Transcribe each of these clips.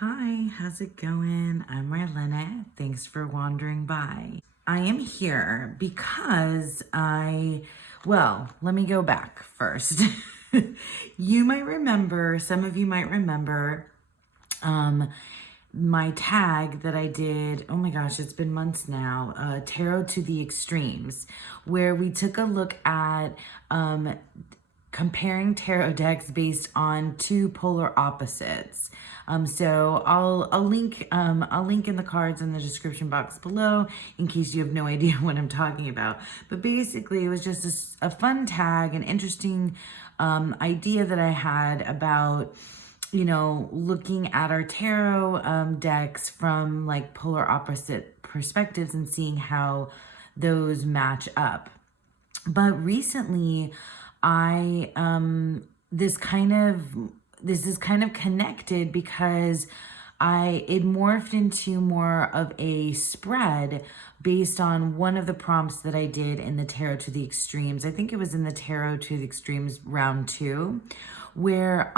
Hi, how's it going? I'm Marlena. Thanks for wandering by. I am here because let me go back first. You might remember, some of you might remember, um, my tag that I did, oh my gosh, it's been months now, Tarot to the Extremes, where we took a look at comparing tarot decks based on two polar opposites. So I'll link in the cards in the description box below in case you have no idea what I'm talking about. But basically, it was just a fun tag, an interesting idea that I had about looking at our tarot decks from like polar opposite perspectives and seeing how those match up. But recently, I this is kind of connected because it morphed into more of a spread based on one of the prompts that I did in the Tarot to the Extremes. I think it was in the Tarot to the Extremes round 2, where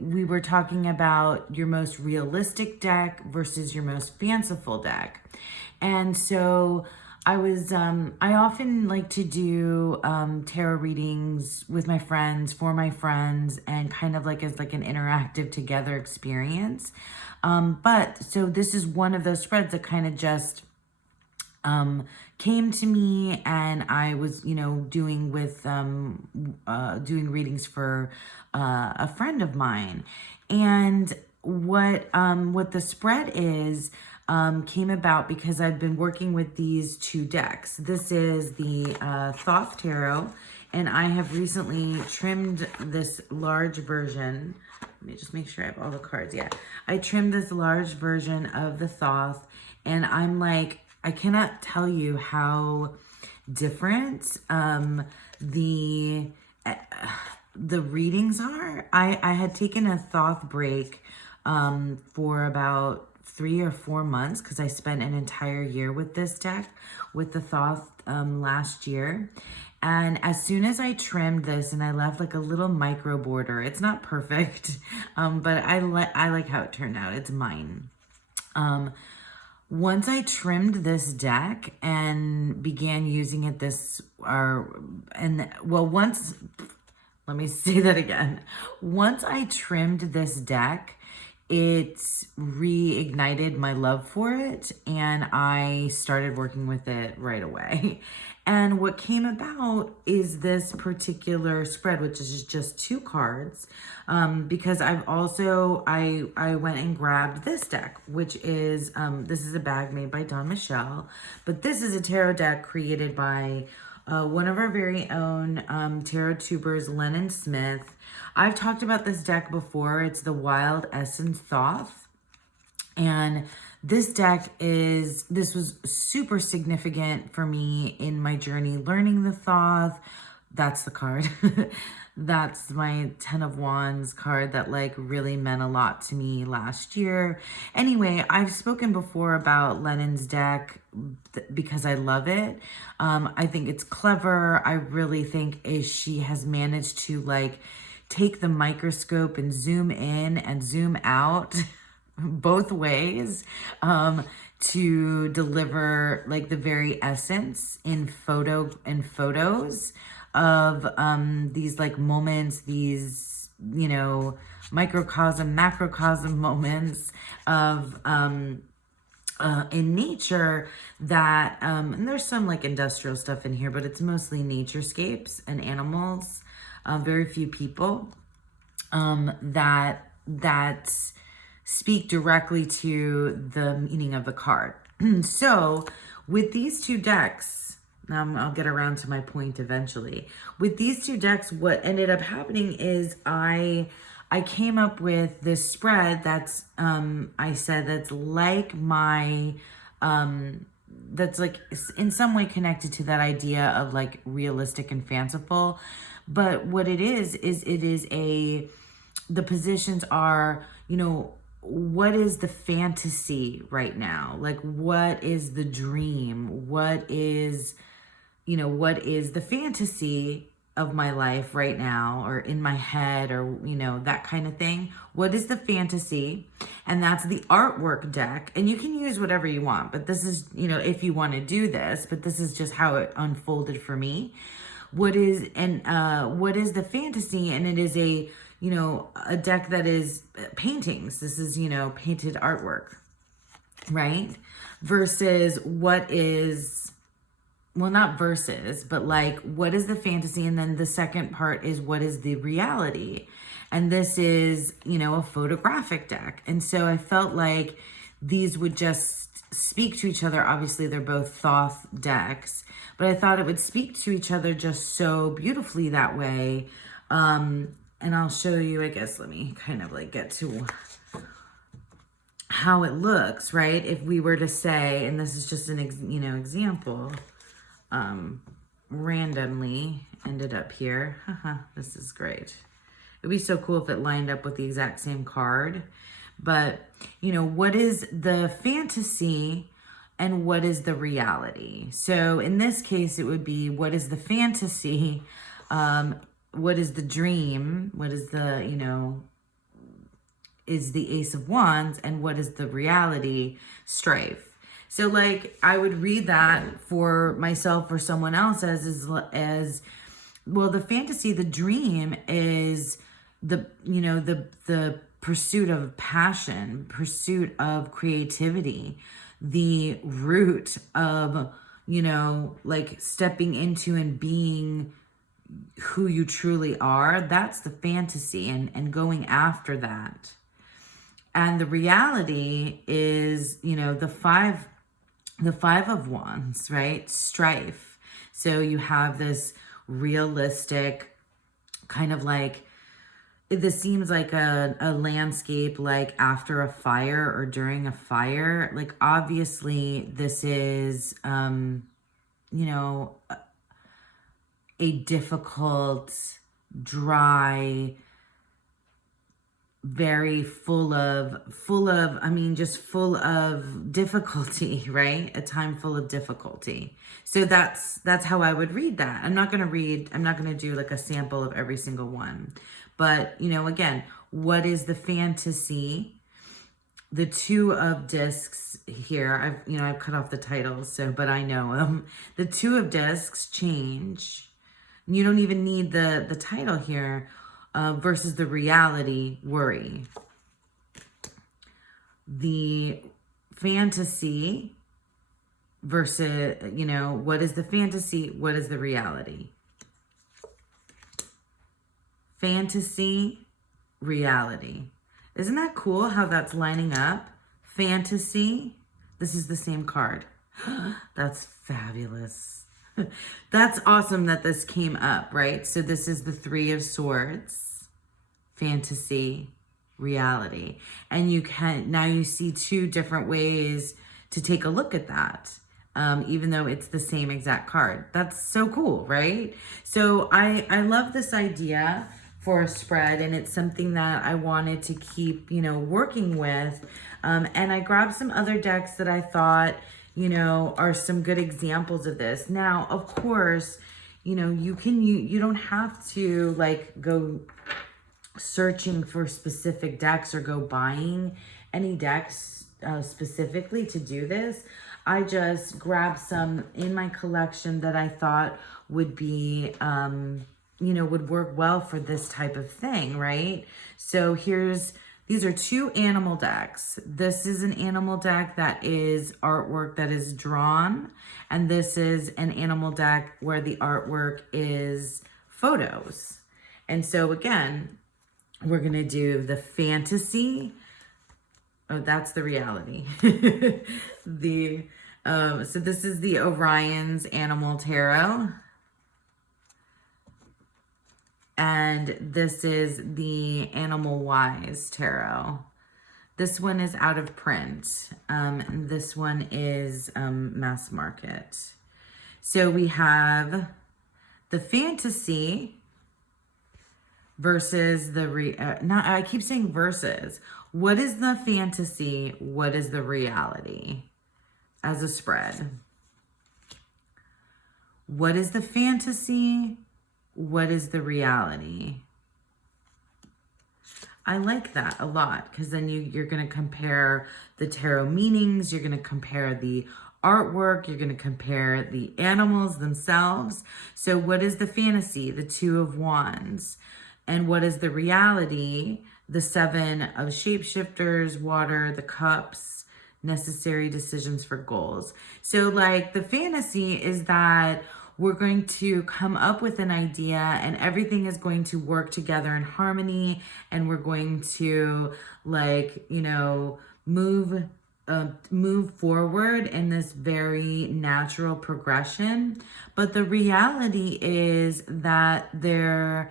we were talking about your most realistic deck versus your most fanciful deck. And so I often like to do tarot readings with my friends, for my friends, and kind of like as like an interactive together experience. But so this is one of those spreads that kind of just came to me, and I was, doing readings for a friend of mine. And what the spread is came about because I've been working with these two decks. This is the Thoth Tarot, and I have recently trimmed this large version. Let me just make sure I have all the cards. Yeah, I trimmed this large version of the Thoth, and I'm like, I cannot tell you how different the readings are. I had taken a Thoth break for about 3 or 4 months because I spent an entire year with this deck, with the Thoth last year. And as soon as I trimmed this and I left like a little micro border, it's not perfect, but I like how it turned out. It's mine. Once I trimmed this deck and began using it let me say that again. Once I trimmed this deck, it reignited my love for it, and I started working with it right away. And what came about is this particular spread, which is just 2 cards, because I went and grabbed this deck, which is, this is a bag made by Don Michelle, but this is a tarot deck created by one of our very own tarot tubers, Lennon Smith. I've talked about this deck before. It's the Wild Essence Thoth. And this was super significant for me in my journey learning the Thoth. That's the card. That's my 10 of Wands card that like really meant a lot to me last year. Anyway, I've spoken before about Lennon's deck because I love it. I think it's clever. I really think she has managed to like take the microscope and zoom in and zoom out both ways to deliver like the very essence in photos of these like moments, these microcosm, macrocosm moments of in nature that and there's some like industrial stuff in here, but it's mostly naturescapes and animals, very few people that speak directly to the meaning of the card. So with these 2 decks, I'll get around to my point eventually. With these 2 decks, what ended up happening is I came up with this spread that's that's like my that's like in some way connected to that idea of like realistic and fanciful. But what it is the positions are, what is the fantasy right now? Like, what is the dream? What is the fantasy of my life right now, or in my head, or, you know, that kind of thing. What is the fantasy? And that's the artwork deck. And you can use whatever you want, but this is, you know, if you want to do this, but this is just how it unfolded for me. What is the fantasy? And it is a, you know, a deck that is paintings. This is, you know, painted artwork, right? Versus what is, well, not versus, but like, what is the fantasy? And then the second part is, what is the reality? And this is, you know, a photographic deck. And so I felt like these would just speak to each other. Obviously, they're both Thoth decks, but I thought it would speak to each other just so beautifully that way. And I'll show you, I guess, let me kind of like get to how it looks, right? If we were to say, and this is just an, example, randomly ended up here. This is great. It'd be so cool if it lined up with the exact same card. But, you know, what is the fantasy and what is the reality? So in this case, it would be, what is the fantasy? What is the dream? What is the, you know, is the Ace of Wands? And what is the reality? Strife. So like, I would read that for myself or someone else as well, the fantasy, the dream is the, you know, the pursuit of passion, pursuit of creativity, the root of, you know, like stepping into and being who you truly are. That's the fantasy, and going after that. And the reality is, you know, the five of Wands, right? Strife. So you have this realistic kind of like, this seems like a landscape, like after a fire or during a fire. Like, obviously this is, you know, a difficult, dry, very full of, I mean, just full of difficulty, right? A time full of difficulty. So that's how I would read that. I'm not going to do like a sample of every single one. But, you know, again, what is the fantasy? The Two of Discs here, I've cut off the titles, so, but I know them. The Two of Discs, change. You don't even need the title here. Versus the reality, worry. The fantasy versus, you know, what is the fantasy? What is the reality? Fantasy, reality. Isn't that cool how that's lining up? Fantasy. This is the same card. That's fabulous. That's awesome that this came up, right? So this is the Three of Swords, fantasy, reality. And now you see two different ways to take a look at that, even though it's the same exact card. That's so cool, right? So I love this idea for a spread, and it's something that I wanted to keep, you know, working with. And I grabbed some other decks that I thought, you know, are some good examples of this. Now, of course, you know, you don't have to like go searching for specific decks or go buying any decks specifically to do this. I just grabbed some in my collection that I thought would be, you know, would work well for this type of thing, right? So these are two animal decks. This is an animal deck that is artwork that is drawn. And this is an animal deck where the artwork is photos. And so again, we're going to do the fantasy. Oh, that's the reality. So this is the Orion's Animal Tarot. And this is the Animal Wise Tarot. This one is out of print. And this one is mass market. So we have the fantasy versus I keep saying versus. What is the fantasy? What is the reality? As a spread. What is the fantasy? what is the reality? I like that a lot, because then you're going to compare the tarot meanings, you're going to compare the artwork, you're going to compare the animals themselves. So what is the fantasy? The Two of Wands. And what is the reality? The Seven of Shapeshifters, water, the cups, necessary decisions for goals. So like the fantasy is that we're going to come up with an idea and everything is going to work together in harmony, and we're going to like, you know, move forward in this very natural progression. But the reality is that there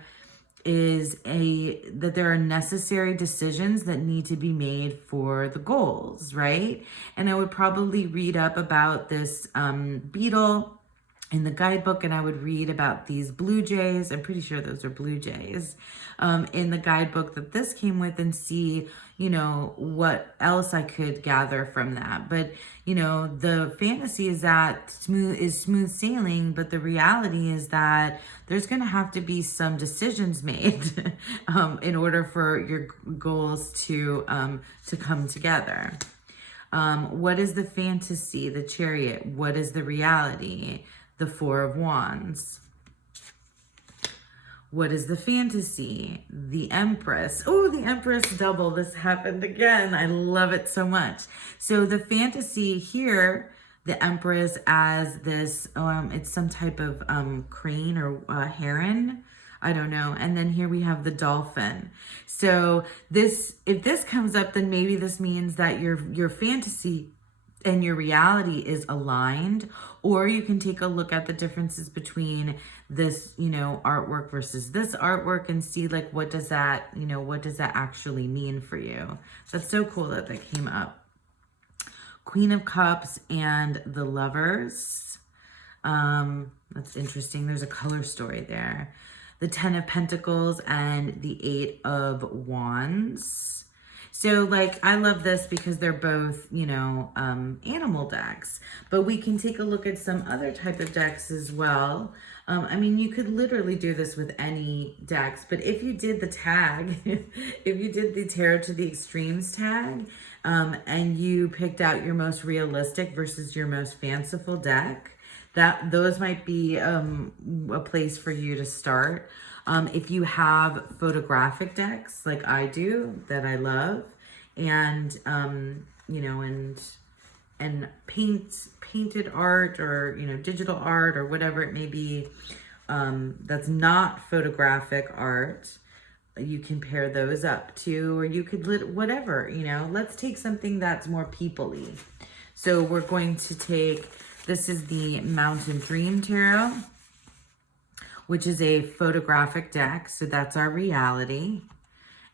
are necessary decisions that need to be made for the goals, right? And I would probably read up about this beetle in the guidebook, and I would read about these blue jays. I'm pretty sure those are blue jays in the guidebook that this came with, and see, you know, what else I could gather from that. But, you know, the fantasy is that smooth sailing, but the reality is that there's going to have to be some decisions made in order for your goals to come together. What is the fantasy? The Chariot. What is the reality? The Four of Wands. What is the fantasy? The Empress. Oh, the Empress double. This happened again. I love it so much. So the fantasy here, the Empress as this, it's some type of crane or heron. I don't know. And then here we have the dolphin. So this, if this comes up, then maybe this means that your fantasy and your reality is aligned. Or you can take a look at the differences between this, you know, artwork versus this artwork, and see like, what does that, you know, what does that actually mean for you? That's so cool that that came up. Queen of Cups and the Lovers. That's interesting. There's a color story there. The Ten of Pentacles and the Eight of Wands. So like, I love this because they're both, you know, animal decks, but we can take a look at some other type of decks as well. I mean, you could literally do this with any decks, but if you did the tag, if you did the Tarot to the Extremes tag, and you picked out your most realistic versus your most fanciful deck, those might be a place for you to start. If you have photographic decks like I do, that I love, and you know, and painted art, or, you know, digital art, or whatever it may be, that's not photographic art, you can pair those up too, or you could whatever, you know. Let's take something that's more people-y. So we're going to take, this is the Mountain Dream Tarot, which is a photographic deck. So that's our reality.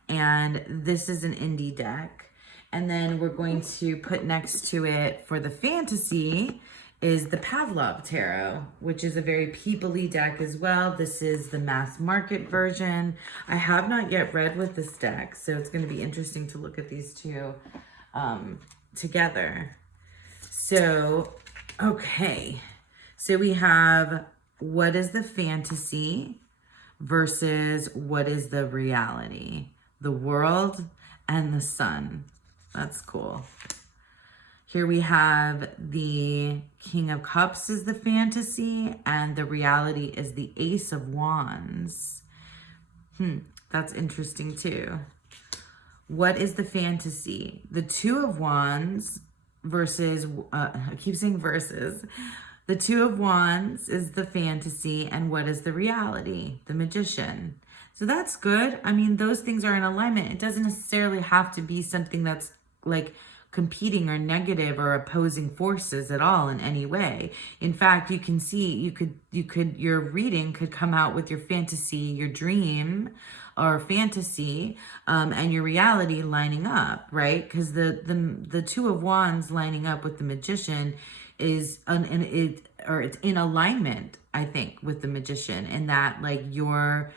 And this is an indie deck. And then we're going to put next to it for the fantasy is the Pavlov Tarot, which is a very people-y deck as well. This is the mass market version. I have not yet read with this deck, so it's going to be interesting to look at these two together. So, okay. So we have, what is the fantasy versus what is the reality? The world and the sun. That's cool. Here we have the King of Cups is the fantasy, and the reality is the Ace of Wands. That's interesting too. What is the fantasy? The Two of Wands versus, I keep saying versus. The Two of Wands is the fantasy, and what is the reality? The Magician. So that's good. I mean, those things are in alignment. It doesn't necessarily have to be something that's like competing or negative or opposing forces at all in any way. In fact, you can see, your reading could come out with your fantasy, your dream or fantasy, and your reality lining up, right? Because the Two of Wands lining up with the Magician is it's in alignment, I think, with the Magician, in that like your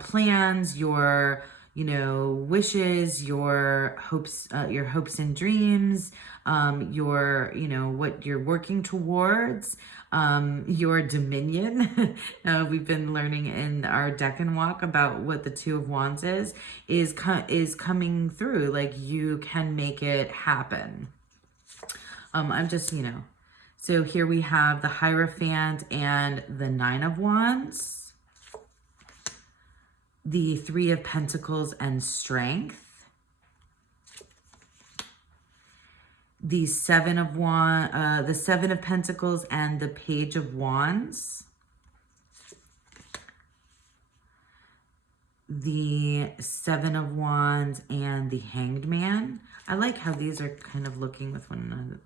plans, your you know, wishes, your hopes and dreams, you know, what you're working towards, your dominion. We've been learning in our deck and walk about what the Two of Wands is coming through. Like, you can make it happen. I'm just, you know, so here we have the Hierophant and the Nine of Wands, the Three of Pentacles and Strength, the Seven of Pentacles and the Page of Wands, the Seven of Wands and the Hanged Man. I like how these are kind of looking with one another.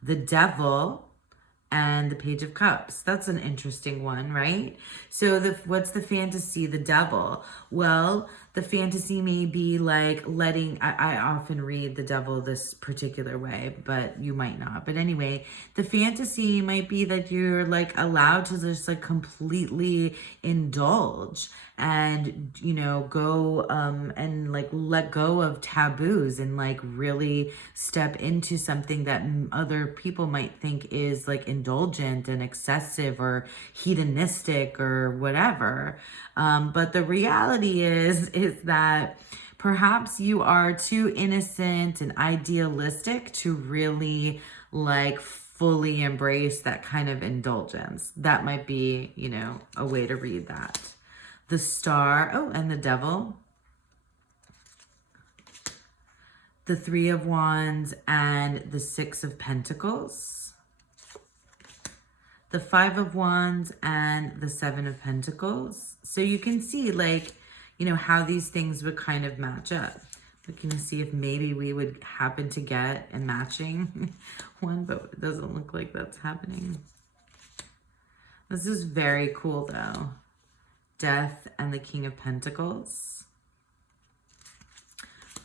The Devil and the Page of Cups. That's an interesting one, right? So what's the fantasy? The Devil. Well, the fantasy may be like letting, I often read the Devil this particular way, but you might not. But anyway, the fantasy might be that you're like allowed to just like completely indulge and, you know, go and like let go of taboos and like really step into something that other people might think is like indulgent and excessive or hedonistic or whatever. But the reality is that perhaps you are too innocent and idealistic to really like fully embrace that kind of indulgence. That might be, you know, a way to read that. The Star, oh, and the Devil, the Three of Wands and the Six of Pentacles, the Five of Wands and the Seven of Pentacles. So you can see, like, you know, how these things would kind of match up. We can see if maybe we would happen to get a matching one, but it doesn't look like that's happening. This is very cool though. Death and the King of Pentacles.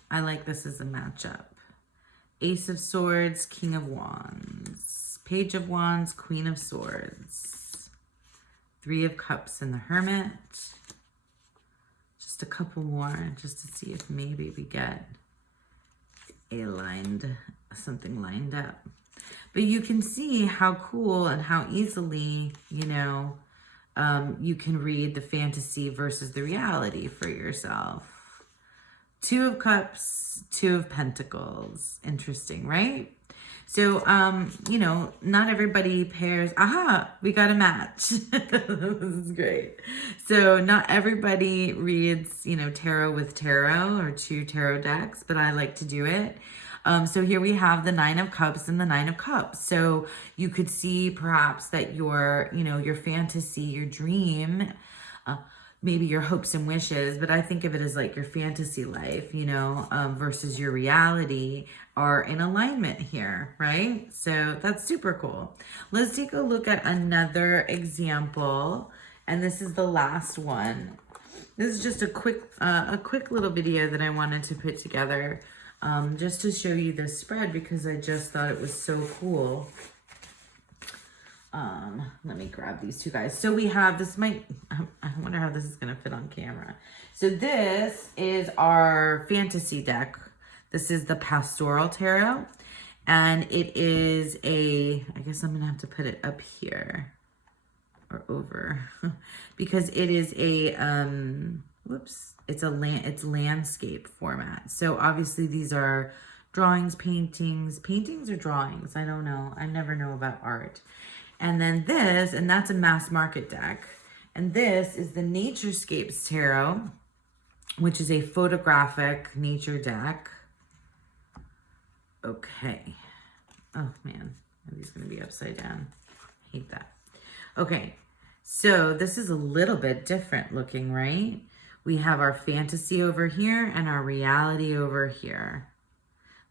I like this as a matchup. Ace of Swords, King of Wands. Page of Wands, Queen of Swords. Three of Cups and the Hermit. Just a couple more just to see if maybe we get something lined up. But you can see how cool and how easily, you know, you can read the fantasy versus the reality for yourself. Two of Cups, Two of Pentacles. Interesting, right? So, you know, not everybody pairs. Aha, we got a match. This is great. So not everybody reads, you know, tarot with tarot or two tarot decks, but I like to do it. So here we have the Nine of Cups and the Nine of Cups. So you could see perhaps that your, you know, your fantasy, your dream, maybe your hopes and wishes, but I think of it as like your fantasy life, you know, versus your reality are in alignment here, right? So that's super cool. Let's take a look at another example. And this is the last one. This is just a quick little video that I wanted to put together just to show you the spread because I just thought it was so cool. Let me grab these two guys. So we have, I wonder how this is going to fit on camera. So this is our fantasy deck. This is the Pastoral Tarot. And it is I guess I'm going to have to put it up here or over because it is it's landscape format. So obviously these are drawings, paintings or drawings. I don't know. I never know about art. And then this, and that's a mass market deck. And this is the Naturescapes Tarot, which is a photographic nature deck. Okay. Oh man, are these gonna be upside down? I hate that. Okay, so this is a little bit different looking, right? We have our fantasy over here and our reality over here.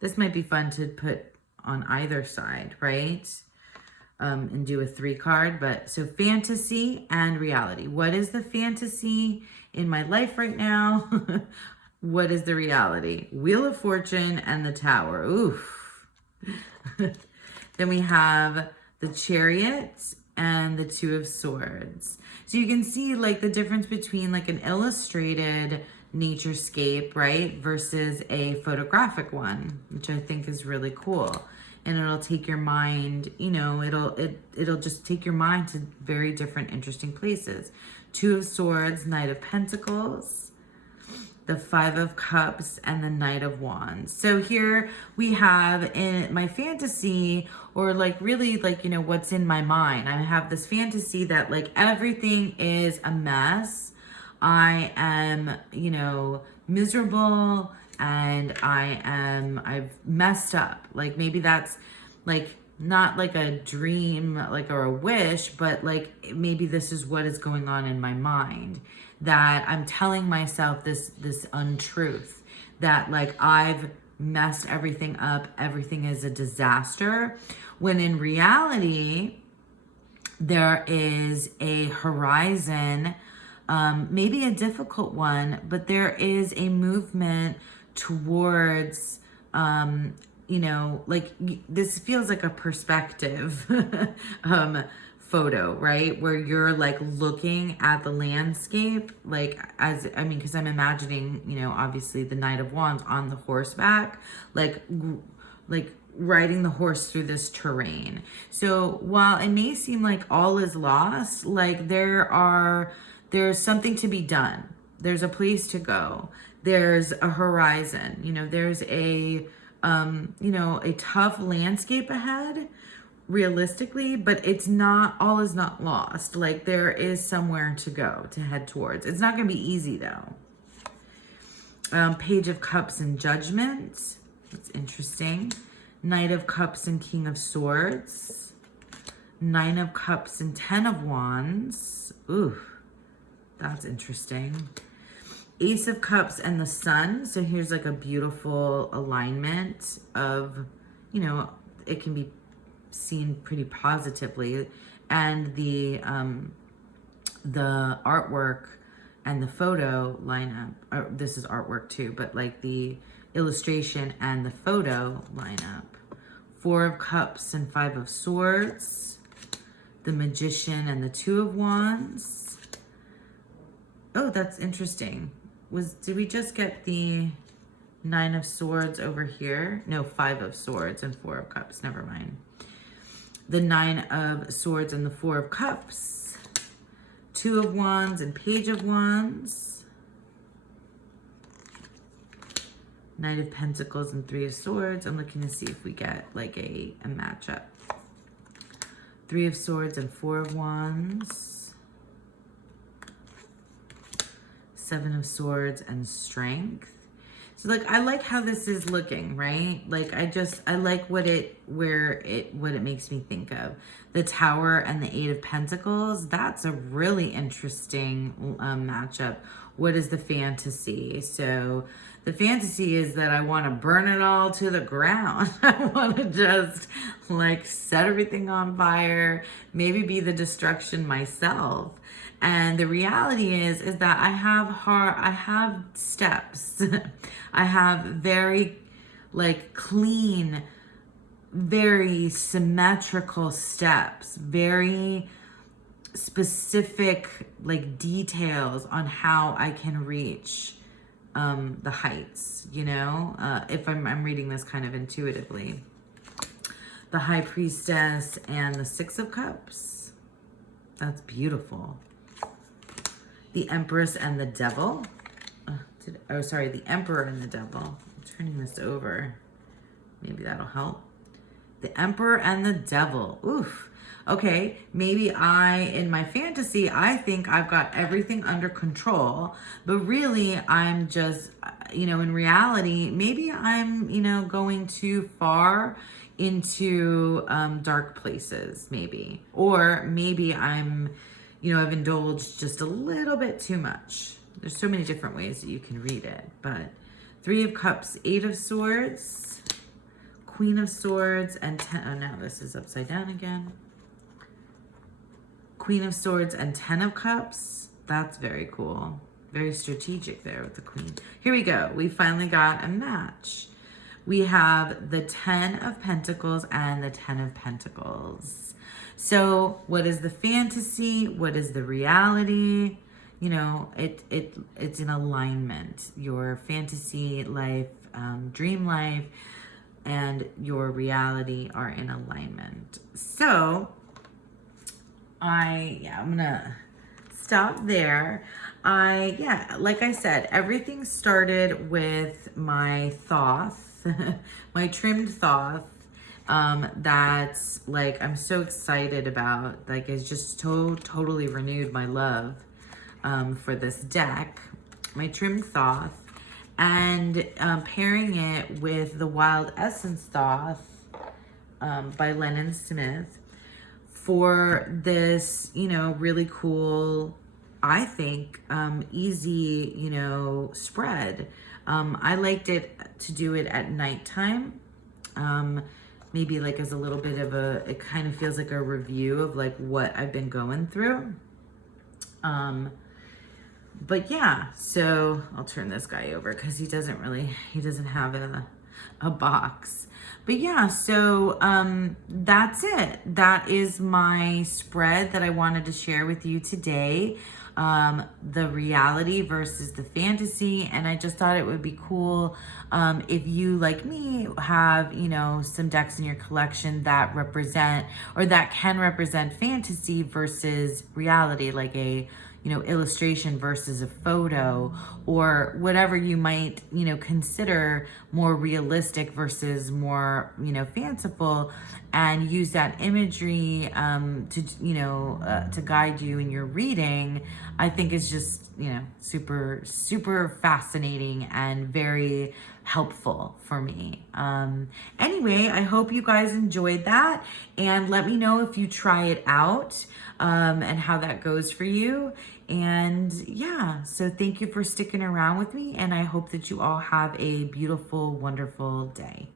This might be fun to put on either side, right? And do a 3 card, but so fantasy and reality. What is the fantasy in my life right now? What is the reality? Wheel of Fortune and the Tower. Oof. Then we have the Chariot and the Two of Swords. So you can see like the difference between like an illustrated naturescape, right? Versus a photographic one, which I think is really cool. And it'll take your mind, you know, it'll just take your mind to very different, interesting places. Two of Swords, Knight of Pentacles, the Five of Cups, and the Knight of Wands. So here we have in my fantasy, or like really like, you know, what's in my mind. I have this fantasy that like everything is a mess. I am, you know, miserable, and I've messed up. Like maybe that's like not like a dream, like, or a wish, but like maybe this is what is going on in my mind, that I'm telling myself this untruth, that like I've messed everything up, everything is a disaster, when in reality there is a horizon, maybe a difficult one, but there is a movement towards, you know, like this feels like a perspective photo, right? Where you're like looking at the landscape, like as, I mean, because I'm imagining, you know, obviously the Knight of Wands on the horseback, like riding the horse through this terrain. So while it may seem like all is lost, like there's something to be done. There's a place to go. There's a horizon, you know, there's a, you know, a tough landscape ahead, realistically, but it's not, all is not lost. Like there is somewhere to go, to head towards. It's not going to be easy though. Page of Cups and Judgment. That's interesting. Knight of Cups and King of Swords. Nine of Cups and Ten of Wands. Ooh, that's interesting. Ace of Cups and the Sun. So here's like a beautiful alignment of, you know, it can be seen pretty positively. And the artwork and the photo line up. This is artwork too, but like the illustration and the photo line up. Four of Cups and Five of Swords. The Magician and the Two of Wands. Oh, that's interesting. Did we just get the Nine of Swords over here? No, Five of Swords and Four of Cups. Never mind. The Nine of Swords and the Four of Cups. Two of Wands and Page of Wands. Knight of Pentacles and Three of Swords. I'm looking to see if we get like a matchup. Three of Swords and Four of Wands. Seven of Swords and Strength. So like I like how this is looking, right? Like I like what it makes me think of. The Tower and the Eight of Pentacles. That's a really interesting matchup. What is the fantasy? So the fantasy is that I want to burn it all to the ground. I want to just like set everything on fire, maybe be the destruction myself. And the reality is that I have steps. I have very like clean, very symmetrical steps, very specific like details on how I can reach the heights, you know, if I'm reading this kind of intuitively. The High Priestess and the Six of Cups. That's beautiful. The Empress and the Devil. The Emperor and the Devil. I'm turning this over. Maybe that'll help. The Emperor and the Devil. Oof. Okay, maybe in my fantasy, I think I've got everything under control, but really I'm just, you know, in reality, maybe I'm, you know, going too far into dark places, maybe. Or maybe I'm, you know, I've indulged just a little bit too much. There's so many different ways that you can read it, but Three of Cups, Eight of Swords, Queen of Swords, and oh, now this is upside down again. Queen of Swords and Ten of Cups. That's very cool. Very strategic there with the Queen. Here we go. We finally got a match. We have the Ten of Pentacles and the Ten of Pentacles. So what is the fantasy? What is the reality? you know, it's in alignment. Your fantasy life, dream life, and your reality are in alignment. So I'm gonna stop there. Like I said, everything started with my Thoth, my trimmed Thoth. That's like, I'm so excited about, like, it's just totally renewed my love, for this deck, my trimmed Thoth, and pairing it with the Wild Essence Thoth, by Lennon Smith, for this, you know, really cool, I think, easy, you know, spread. I liked it to do it at nighttime. Maybe like as a little bit of it kind of feels like a review of like what I've been going through. But yeah, so I'll turn this guy over because he doesn't have a box. But yeah, so that's it. That is my spread that I wanted to share with you today. The reality versus the fantasy. And I just thought it would be cool if you, like me, have, you know, some decks in your collection that represent, or that can represent, fantasy versus reality, like a, you know, illustration versus a photo, or whatever you might, you know, consider more realistic versus more, you know, fanciful, and use that imagery to, you know, to guide you in your reading. I think is just, you know, super fascinating and very helpful for me. Anyway, I hope you guys enjoyed that, and let me know if you try it out, and how that goes for you. And yeah, so thank you for sticking around with me, and I hope that you all have a beautiful, wonderful day.